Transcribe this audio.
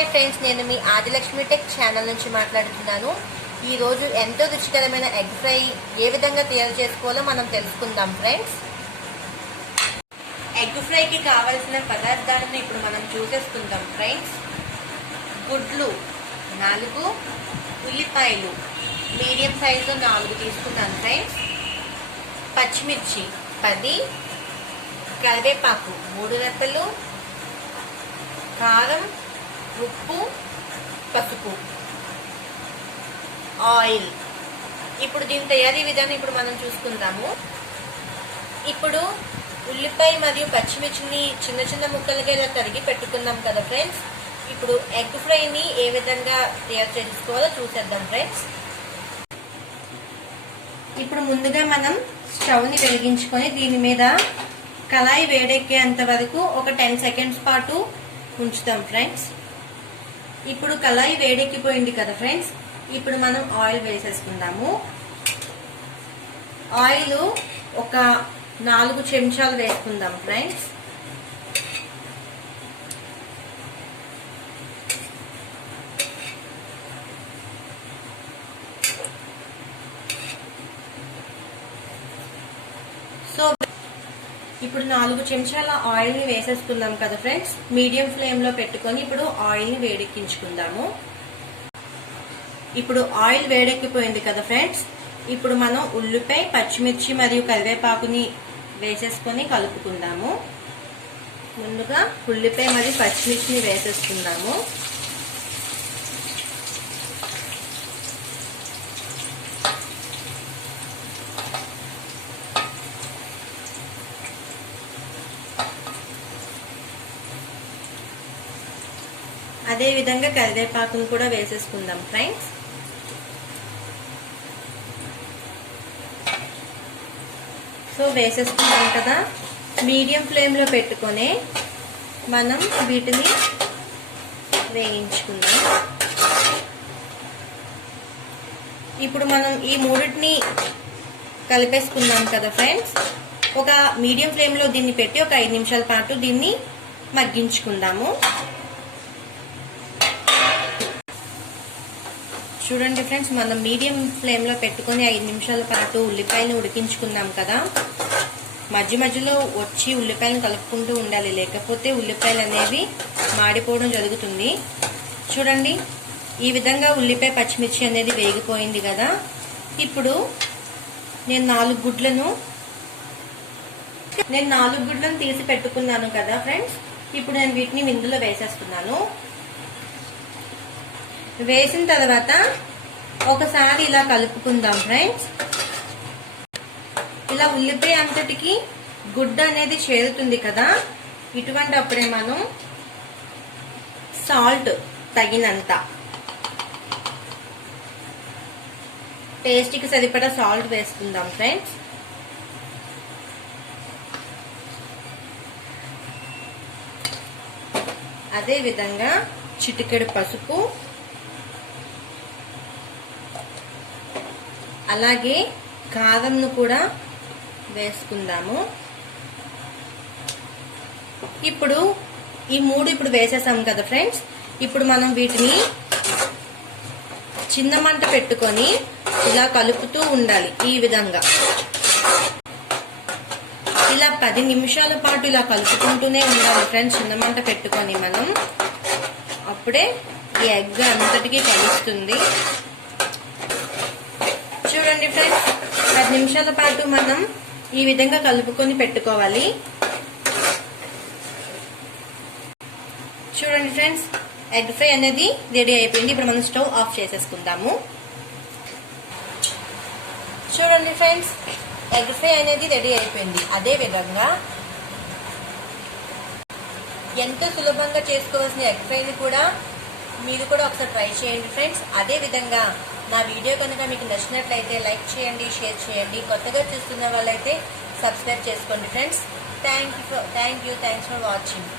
Hi friends నేను మీ Adilakshmi tech channel నుంచి మాట్లాడుతున్నాను. ఈరోజు ఎంతో రుచికరమైన ఎగ్ ఫ్రై ఏ విధంగా తయారు చేసుకోవాలో మనం తెలుసుకుందాం ఫ్రెండ్స్. ఎగ్ ఫ్రైకి కావలసిన పదార్థాలను ఇప్పుడు మనం చూసేసుకుందాం ఫ్రెండ్స్. గుడ్లు నాలుగు ఉల్లిపాయలు మీడియం సైజు నాలుగు తీసుకున్నాను ఫ్రెండ్స్. పచ్చిమిర్చి పది కరివేపాకు మూడు రెప్పలు కారం ఉప్పు పసుపు. ఆయిల్ ఇప్పుడు దీని తయారీ విధానం ఇప్పుడు మనం చూసుకుందాము. ఇప్పుడు ఉల్లిపాయ మరియు పచ్చిమిర్చిని చిన్న చిన్న ముక్కలుగా ఇలా తరిగి పెట్టుకుందాం కదా ఫ్రెండ్స్ ఇప్పుడు ఎగ్ ఫ్రైని ఏ విధంగా తయారు చేసుకోవాలో చూసేద్దాం ఫ్రెండ్స్ ఇప్పుడు ముందుగా మనం స్టవ్ని వెలిగించుకొని దీని మీద కళాయి వేడెక్కేంత వరకు ఒక టెన్ సెకండ్స్ పాటు ఉంచుతాం ఫ్రెండ్స్ ఇప్పుడు కళాయి వేడెక్కిపోయింది కదా ఫ్రెండ్స్. ఇప్పుడు మనం ఆయిల్ వేసేసుకుందాము. ఆయిల్ ఒక నాలుగు చెంచాలు వేసుకుందాం ఫ్రెండ్స్ సో ఇప్పుడు నాలుగు చెంచాల ఆయిల్ని వేసేసుకుందాం కదా ఫ్రెండ్స్. మీడియం ఫ్లేమ్లో పెట్టుకొని ఇప్పుడు ఆయిల్ని వేడెక్కించుకుందాము. ఇప్పుడు ఆయిల్ వేడెక్కిపోయింది కదా ఫ్రెండ్స్. ఇప్పుడు మనం ఉల్లిపాయ పచ్చిమిర్చి మరియు కరివేపాకుని వేసేసుకొని కలుపుకుందాము. ముందుగా ఉల్లిపాయ మరియు పచ్చిమిర్చిని వేసేసుకుందాము. అదేవిధంగా కరివేపాకును కూడా వేసేసుకుందాం ఫ్రెండ్స్ సో వేసేసుకున్నాం కదా. మీడియం ఫ్లేమ్లో పెట్టుకొని మనం వీటిని వేయించుకుందాం. ఇప్పుడు మనం ఈ మూడింటిని కలిపేసుకున్నాం కదా ఫ్రెండ్స్ ఒక మీడియం ఫ్లేమ్లో దీన్ని పెట్టి ఒక ఐదు నిమిషాల పాటు దీన్ని మగ్గించుకుందాము. చూడండి ఫ్రెండ్స్ మనం మీడియం ఫ్లేమ్లో పెట్టుకొని ఐదు నిమిషాల పాటు ఉల్లిపాయలను ఉడికించుకున్నాం కదా. మధ్య మధ్యలో వచ్చి ఉల్లిపాయలను కలుపుకుంటూ ఉండాలి. లేకపోతే ఉల్లిపాయలు అనేవి మాడిపోవడం జరుగుతుంది. చూడండి ఈ విధంగా ఉల్లిపాయ పచ్చిమిర్చి అనేది వేగిపోయింది కదా. ఇప్పుడు నేను నాలుగు గుడ్లను నేను నాలుగు గుడ్లను తీసి పెట్టుకున్నాను కదా ఫ్రెండ్స్. ఇప్పుడు నేను వీటిని ఇందులో వేసేస్తున్నాను. వేసిన తర్వాత ఒకసారి ఇలా కలుపుకుందాం ఫ్రెండ్స్ ఇలా ఉల్లిపాయ అంతటికి గుడ్డ అనేది చేరుతుంది కదా. ఇటువంటి అప్పుడే మనం సాల్ట్ తగినంత. టేస్ట్కి సరిపడా సాల్ట్ వేసుకుందాం ఫ్రెండ్స్ అదేవిధంగా చిటికెడు పసుపు అలాగే కారంను కూడా వేసుకుందాము. ఇప్పుడు ఈ మూడు ఇప్పుడు వేసేసాం కదా ఫ్రెండ్స్. ఇప్పుడు మనం వీటిని చిన్న మంట పెట్టుకొని ఇలా కలుపుతూ ఉండాలి ఈ విధంగా. ఇలా పది నిమిషాల పాటు ఇలా కలుపుకుంటూనే ఉండాలి ఫ్రెండ్స్ చిన్న మంట పెట్టుకొని మనం. అప్పుడే ఈ ఎగ్ అంతటికీ కలుస్తుంది. చూడండి ఫ్రెండ్స్ పది నిమిషాల పాటు మనం ఈ విధంగా కలుపుకొని పెట్టుకోవాలి. చూడండి ఫ్రెండ్స్ ఎగ్ ఫ్రై అనేది రెడీ అయిపోయింది. ఇప్పుడు మనం స్టవ్ ఆఫ్ చేసేసుకుందాము. చూడండి ఫ్రెండ్స్ ఎగ్ ఫ్రై అనేది రెడీ అయిపోయింది. అదే విధంగా ఎంతో సులభంగా చేసుకోవాల్సిన ఎగ్ ఫ్రైని కూడా మీరు కూడా ఒకసారి ట్రై చేయండి ఫ్రెండ్స్ అదే విధంగా నా వీడియో కనుక మీకు నచ్చినట్లయితే లైక్ చేయండి షేర్ చేయండి. కొత్తగా చూస్తున్న వాళ్ళైతే సబ్స్క్రైబ్ చేసుకోండి friends. Thank you thank you thanks for watching.